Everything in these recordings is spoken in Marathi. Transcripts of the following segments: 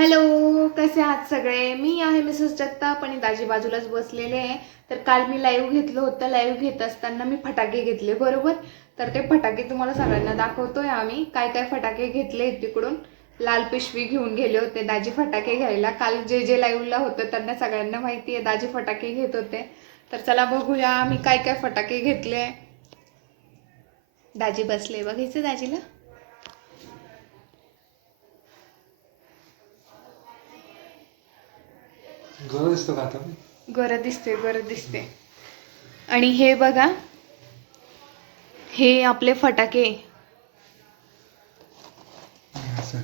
हॅलो कसे आहात सगळे? मी आहे मिसेस जगताप आणि दाजी बाजूलाच बसलेले आहे. तर काल मी लाईव्ह घेतलं होतं. लाईव्ह घेत असताना मी फटाके घेतले बरोबर? तर ते फटाके तुम्हाला सगळ्यांना दाखवतोय आम्ही. काय काय फटाके घेतले तिकडून? लाल पिशवी घेऊन गेले होते. दाजी फटाके घ्यायला. काल जे जे लाईव्हला होतं त्यांना सगळ्यांना माहिती आहे. दाजी फटाके घेत होते. तर चला बघूया आम्ही काय काय फटाके घेतले. दाजी बसले. बघायचं दाजीला? गरज दिसतो का आता दिसते गरज दिसते आणि हे बघा हे आपले फटाके. असं.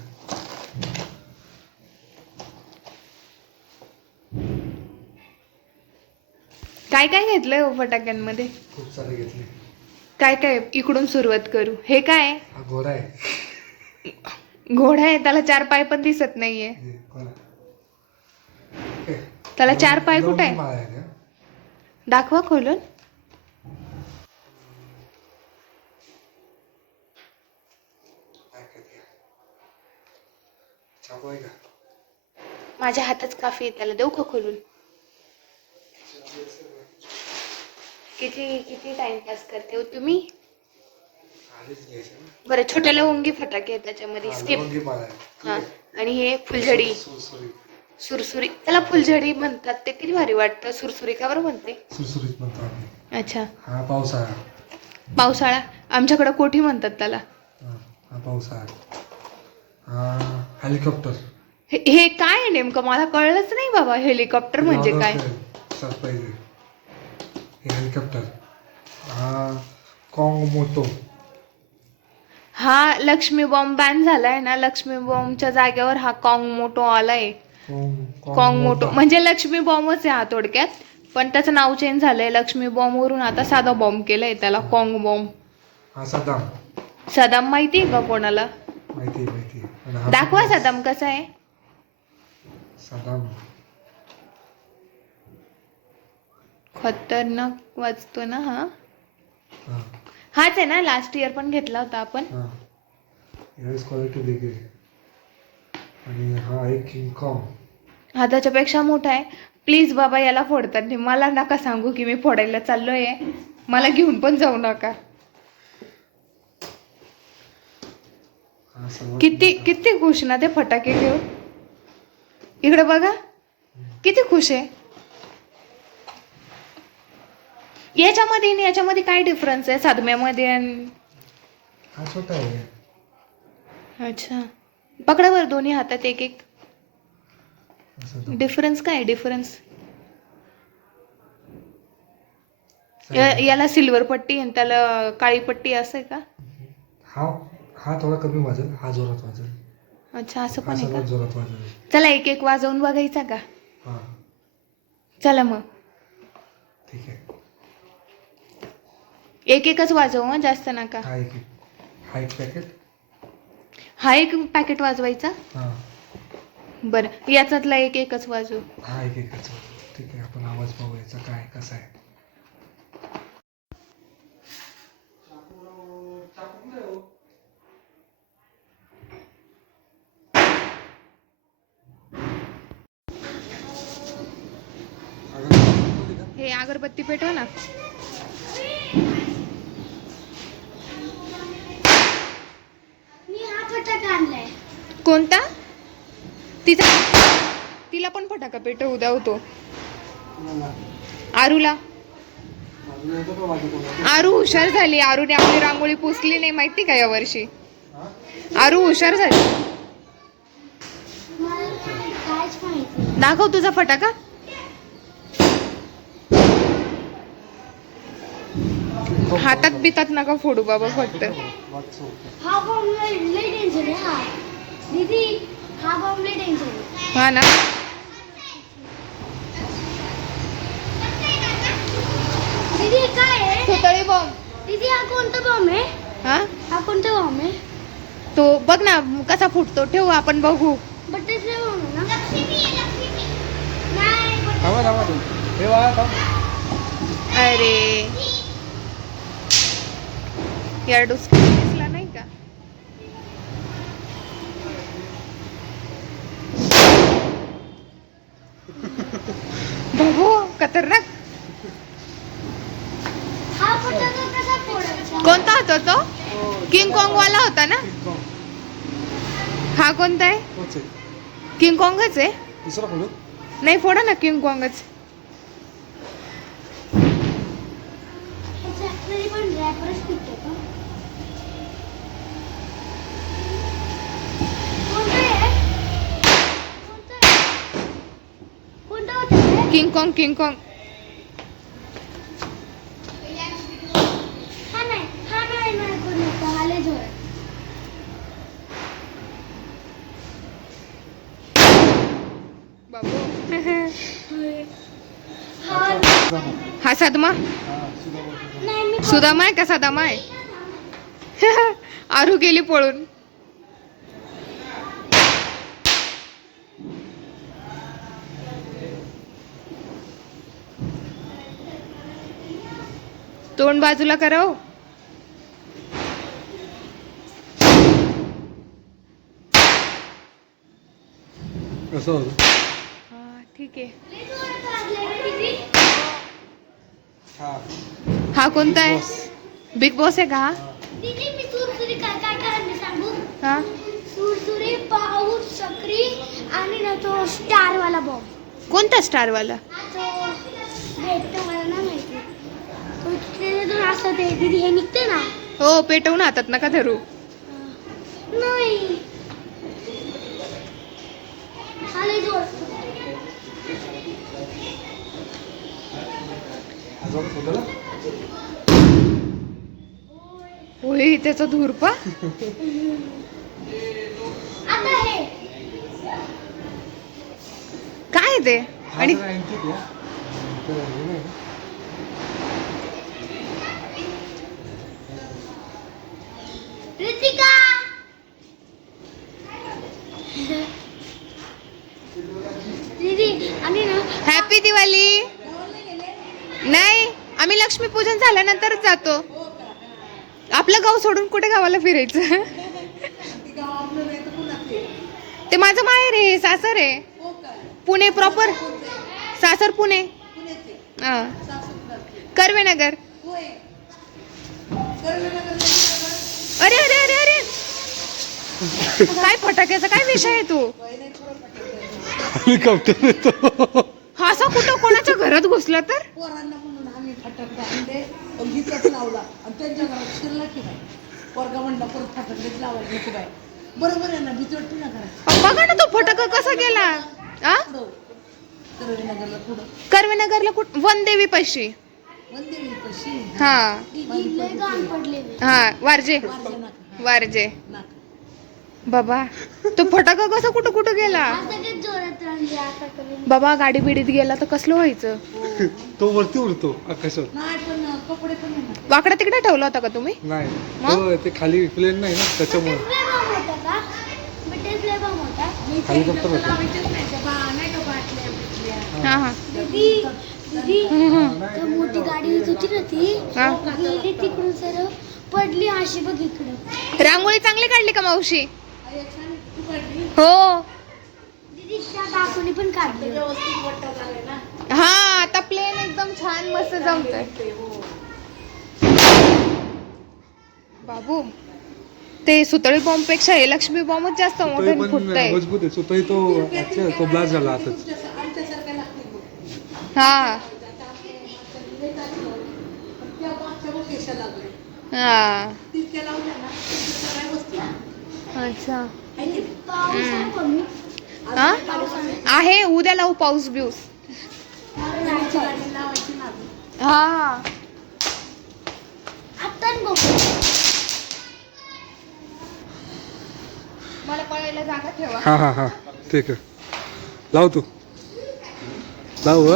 काय काय घेतलंय हो फटाक्यांमध्ये? खूप सारे घेतले. काय काय? इकडून सुरुवात करू. हे काय? हा घोडा आहे. घोडा आहे त्याला चार पाय पण दिसत नाहीये. त्याला चार पाय कुठे? आहे? दाखवा खोलून. माझ्या हातच काफी आहे त्याला. देऊ का खोलून? किती किती टाइमपास करते हो तुम्ही? बरं छोट्या लवंगी फटाके त्याच्यामध्ये. स्किप हा आणि हे फुलझडी. सुरसुरी. त्याला फुलझडी म्हणतात. ते किती भारी वाटतं. सुरसुरी का बरं म्हणते? सुरसुरीत म्हणतो आम्ही अच्छा. हा पावसाळा. पावसाळा. आमच्याकडे कोठी म्हणतात त्याला. हा हा पावसाळा. हा हेलिकॉप्टर. हे हे काय आहे नेमकं? मला कळलंच नाही बाबा. हेलिकॉप्टर म्हणजे काय? सरप्राईज हे हेलिकॉप्टर. हा कॉंग मोटो हा लक्ष्मी बॉम्ब बॅन झालाय ना? लक्ष्मी बॉम्बच्या जागेवर हा कॉंग मोटो आलाय. कॉंग मोटो म्हणजे लक्ष्मी बॉम्बच आहे हा थोडक्यात. पण त्याचं नाव चेंज झालंय. लक्ष्मी बॉम्ब वरून आता साधा बॉम्ब केलंय त्याला कॉंग बॉम्ब. हा सदाम. सदाम माहिती आहे का कोणाला? माहिती आहे माहिती आहे. आणि हा दाखवा सदाम कसा आहे. सदाम. खतरनाक वाचतो ना हा. हा. हाच आहे ना लास्ट इयर पण घेतला होता आपण. हा. यावेळेस क्वालिटी वेगळी आहे. आणि हा आहे किंग कॉंग हा त्याच्यापेक्षा मोठा आहे. प्लीज बाबा याला फोडताना मला नका सांगू की मी फोडायला चाललोय. मला घेऊन पण जाऊ नका. किती. किती खुश ना ते फटाके घेऊन. इकडे बघा. किती खुश आहे. याच्यामध्ये आणि याच्यामध्ये काय डिफरन्स आहे? साधम्यामध्ये हा अच्छा. पकडा बरं दोन्ही हातात एक एक. डिफरन्स काय डिफरन्स याला सिल्वर पट्टी आणि त्याला काळी पट्टी असं आहे का? हा हा थोडा कमी वाजेल. हा जोरात वाजेल. अच्छा असं हा पण आहे सर्वात का जोरात वाजेल. चला एक एक वाजवून बघायचा का? हा. चला मग. ठीक आहे. एक एकच वाजवू हं, जास्त नका. हा एक हा एक पॅकेट हा एक पॅकेट वाजवायचा? हा. बरं याच्यातला एक एकच वाजवू. हा एक एकच ठीक आहे आपण आवाज पाहू याचा काय कसा आहे. हे अगरबत्ती पेटव ना. कोणता? तिचा तिला पण फटाका पेटवू द्या होतो. आरूला. आरू हुशार झाली. आरूने आपली रांगोळी पुसली नाही माहिती का या वर्षी? आरू हुशार झाली. दाखव तुझा फटाका. हातात बितात नका फोडू बाबा फक्त. हा हा दीदी हा बॉम्ब लय डेंजर आहे. हा ना. दीदी हे काय आहे? सुतळी बॉम्ब दीदी हा कोणता बॉम्ब आहे? हा? हा कोणता बॉम्ब आहे? तो बघ ना कसा फुटतो ठेवू आपण बघू. बटरफ्लाय बॉम्ब ना? थांबा थांबा अरे. या डुसकी दिसला नाही का खतरनाक. हा कोणता होता तो? किंग कॉंग वाला होता ना? हा कोणता आहे? किंग कॉंगच आहे. नाही फोडा ना किंग कॉंगच ह्याच्या तरी पण रॅपरच पिकतो का कोणतं आहे कोणतं आहे? कोणतं होतं ते? किंग कॉंग किंग कॉंग हा सदमा. हा सुदामा आहे का सदामा आहे? आरू गेली पळून. तोंड बाजूला. कराव हा ठीक आहे. हा हा कोणता आहे. बिग बॉस आहे का हा? हा सुरसुरी पाऊस आणि ना तो स्टार वाला बॉम्ब कोणता स्टार वाला तो भेटतो मला ना माहिती असं ते दीदी हे निघते ना? हो पेटवून हातात नका धरू. नाही. होय त्याचा धूर पा. आता हे. काय ते? हा आणि जरा antique आहे. ते हे नाही ना. ऋतिका दीदी आणि ना हॅपी दिवाळी नाही आम्ही लक्ष्मीपूजन झाल्यानंतरच जातो. आपलं गाव सोडून कुठे गावाला फिरायचं? ते माझं माहेर आहे सासर आहे. पुणे प्रॉपर सासर पुणे. हा. कर्वेनगर अरे अरे अरे अरे काय फटाक्याचा काय विषय आहे तू? हेलिकॉप्टर येतो हा असा कुठं? कोणाच्या घरात घुसला तर? पोरांना म्हणून आम्ही फटाके आणले गीतच लावला. आणि त्यांच्या घरात शिरला की नाही पोरगा म्हणला परत फटाकेच लावायला नको बाय बरोबर आहे ना भीती वाटते ना घरात. अहो, बघा ना तो फटाका कसा गेला. आ? पुढं. करवीनगरला पुढं. कर्वेनगरला कुठ? वनदेवी पशी वंदेवी कशी हा हा वारजे. वारजे नाका. वारजे. बाबा तो फटाका कसा कुठं कुठं गेला? बाबा गाडी बिडीत गेला तर कसलं व्हायचं? तो वरती उडतो आकाशात. नाही पण कपडे पण आहे ना. वाकडा तिकडे ठेवला होता का तुम्ही? नाही? तो ते खाली प्लेन नाही ना त्याच्यामुळे. हेलिकॉप्टर होतं हा हा. मोठी गाडी येत होती ना ती. हा. गेली तिकडून सर पडली अशी बघ इकडं. रांगोळी चांगली काढली का मावशी? हो. दीदी त्या बापूने पण काढली. व्यवस्थित वाटत झालंय ना हा आता प्लेन एकदम छान मस्त जमतोय. ते हो बाबू ते सुतळी बॉम्बपेक्षा हे लक्ष्मी बॉम्बच जास्त तोही मोठे पण फुटतंय. मजबूत आहे. तोही तो अच्छा, तो ब्लास्ट झाला आताच. हा. हा. अच्छा. आहे हा? उद्या लावू पाऊस बिऊस. हा. मला पळायला जागा ठेवा. हा हा हा. ठीक आहे. लाव तू. लाव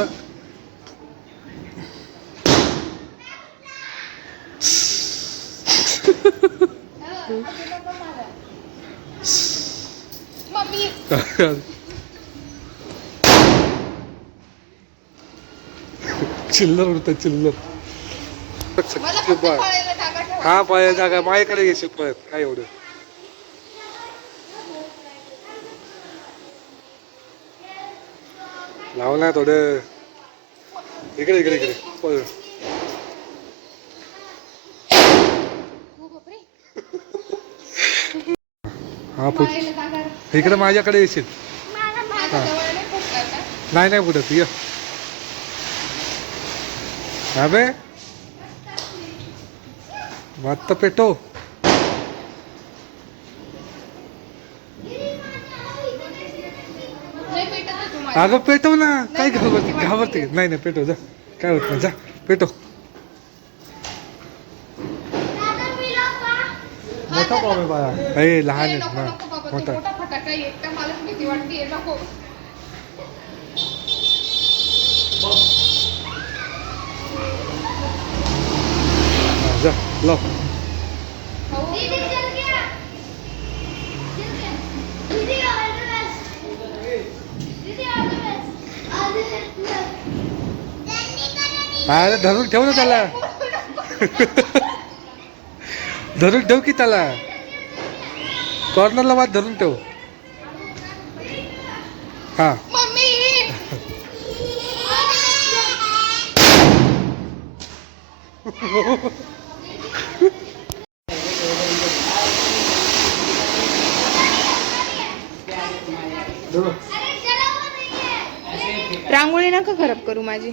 चिल्लर उडत चिल्लर. हा पाय जागा. माझ्याकडे घेशील परत. काय एवढं? लाव ना थोडं. इकडे इकडे इकडे. पळ. हा मायला जागा इकडे माझ्याकडे येशील. नाही? नाही फुटत ये. अबे. मत्त पेटो. अगं पेटव ना. काय घाबरते घाबरते. नाही. नाही पेटव जा. काय होत नाही जा. पेटव. मोठा बॉम्ब आहे बाळा. ए लहान ए, आहे नको ना बाबा मोठा मोठा फटाका एक तर मलाच भीती वाटते नको. जा लाव. हो. अरे धरून ठेव ना त्याला. धरून ठेव की त्याला. कॉर्नरला वाद धरून ठेव. हा. रांगोळी नका खराब करू माझी.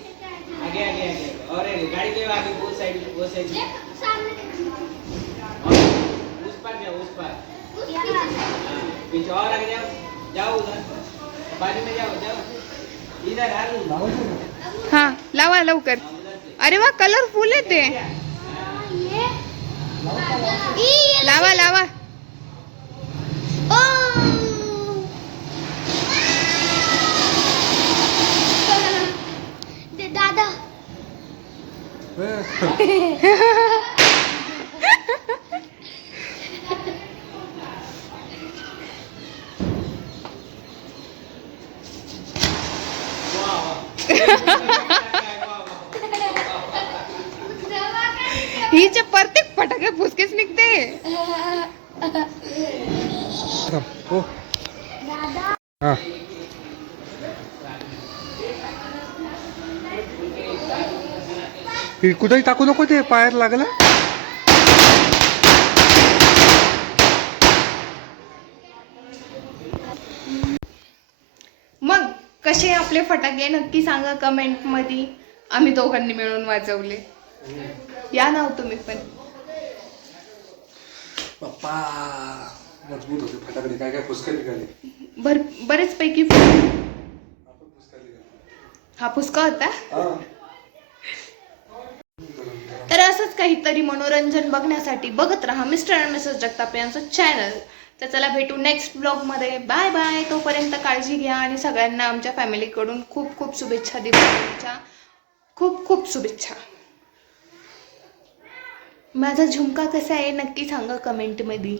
और आगे जाओ. जाओ उधर. हा लावा लवकर. अरे वा कलरफुल आहे ते. लावा लावा. दादा हिचे प्रत्येक फटाके फुसकेच निघते. हो. हा कुठेही टाकू नको ते पायात लागला मग कसे आपले फटाके नक्की सांगा कमेंटमध्ये आम्ही दोघांनी मिळून वाजवले. या ना हो तुम्ही पण. पप्पा मजबूत होते फटाकडे. काय काय फुसका निघाले? भर बरेच पैकी आपण फुसका निघाले. हा फुसका होता? तर असंच काहीतरी मनोरंजन बघण्यासाठी बघत राहा मिस्टर अँड मिसेस जगताप यांचं चॅनल तर चला भेटू नेक्स्ट ब्लॉगमध्ये बाय बाय तोपर्यंत काळजी घ्या आणि सगळ्यांना आमच्या फॅमिलीकडून खूप खूप शुभेच्छा दिवाळीच्या खूप खूप शुभेच्छा. माझा झुमका कसा आहे नक्की सांगा कमेंटमध्ये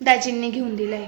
दाजींनी घेऊन दिलाय.